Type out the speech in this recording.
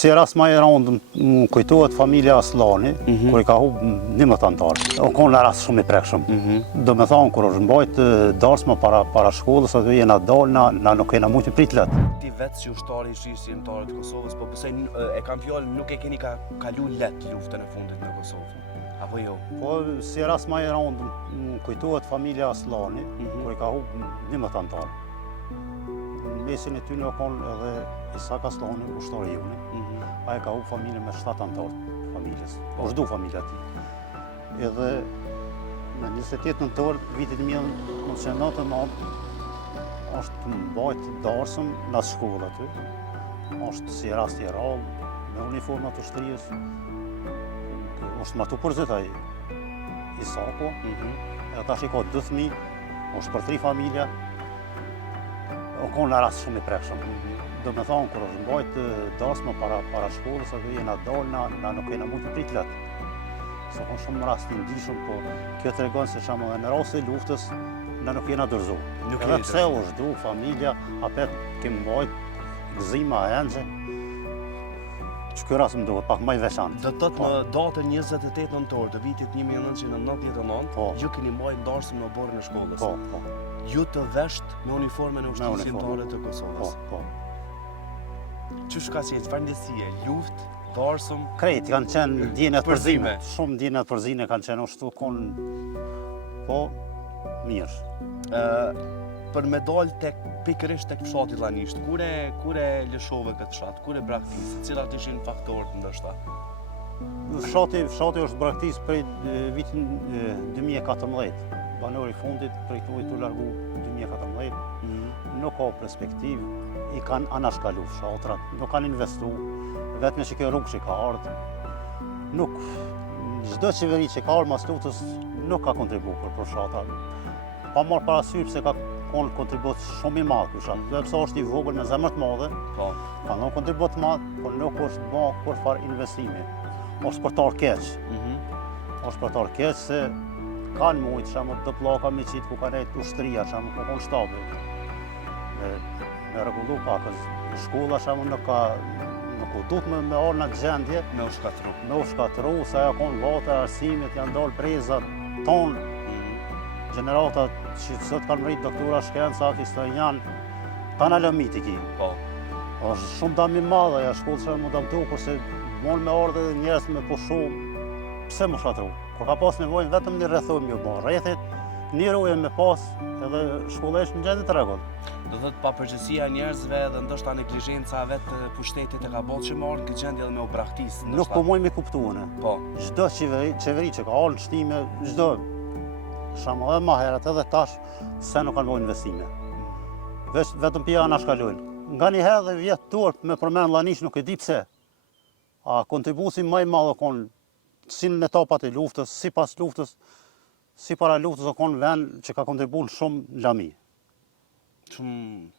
Si rast më i rëndë më kujtohet familja Aslani, kur i ka humbë 11 antarë. O konë në rast shumë i prekshëm. Do me thonë, kur është mbajt darsma para shkollës, aty jena dalë, na nuk kena mujtë prit letë. Ti vetë si ushtari ishtë antarët të Kosovës, po pëse e kam fjallë nuk e keni kalu letë luftën e fundit në Kosovë, apo jo? Po, si rast më i rëndë më kujtohet familja Aslani, kur i ka humbë 11 antarë. Në mesin e ty në konë edhe Isak Aslani, ushtari juni. A e ka humbë familje me 7 antarë të familjes. Po shdu familja ti. Edhe në 28 nëntor, vitit 1999, është mbajt darsëm në shkollë aty. është si rast i rallë, me uniformat të ushtrijës. është matu përzit ai Isako. E tash i ka 2 fëmijë, është për 3 familja. O konë në rast shumë i prekshëm. Do me thonë, kur është mbajt darsma para shkollës, aty jena dalë, na nuk kena mujtë prit letë. Se konë shumë rast të ndishëm, po kjo të regon se shamë dhe në rast e luftës, na nuk jena dërzu. Edhe pse është du, familja, apet kemë mbajt, gëzima, enxhe, që kjo rast më duhet pak më i veçantë. Do të tëtë në datën 28 nëntor të vitit 1999, ju keni mbajt darsëm në oborën e shkollës. Po. Ju të vesht me uniformen e ushtrisë shqiptare të Kosovës. Po. Qysh ka qenë, çfarë ndjesie, luftë, darsëm? Krejt kanë qenë ndjenjat përzime. Shumë ndjenjat përzime kanë qenë ashtu konë, po, mirë. Për me dalë pikërisht tek fshati Llanisht, kure lëshove këtë fshat, kure braktisë, cilat ishin faktorët ndoshta? Fshati është braktisë prej vitin 2014. Banori fundit prej këtu i të largu 2014. Nuk ka perspektivë, i kanë anashkalu fshatrat, nuk kanë investu, vetëm që kjo rrugë që ka ardhë. Nuk, çdo qeveri që ka ardhë mas luftës nuk ka kontribu për fshatrat. Pa marrë parasysh se ka konë kontribut shumë i madh ky fshat. Dhe pse është i vogël me zemër të madhe, ka ndonjë kontribut të madh, por nuk është bë kurfar investimi. Është për të keq. Është për të keq se kanë mujtë, shamë të pllaka me qitë ku ka nejtë ushtria, shamë ku konë shtabi. Me rregullu pak, shkolla shamë nuk u dut me orë në gjendje. Me u shkatru. Me u shkatru, sa ja konë vatër, arsimit, janë dalë brezat tonë. Generatat që sot kanë mritë doktora shkenca, historian, kanë alëmit i ki. është shumë dami madhe, ja shkollë që më damtu, kurse mon me ardhe dhe njerës me pushu, pse më shkatru? Kur ka pas nevojnë vetëm një rrethojmë ju bo, rrethit, një ruje me pas, edhe shkolla ishtë në gjendje të rregull. Do thëtë pa përgjësia njerëzve dhe ndoshta neglizhenca vetë pushtetit e ka botë që marrë në këtë gjendje dhe me u braktis. Nuk po mojnë me kuptuane. Çdo qeveri që ka ardhur në shtime, çdo shamë edhe ma herët edhe tash, se nuk kanë bojnë investime. Vetëm pia anashkalojnë. Nga një herë dhe vjetë turp me përmen Llanisht nuk e di pse. A kontribusi më i madh konë si në etapat e luftës, si pas luftës, si para luftës o konë vend që ka kontribuar shumë lami. Shumë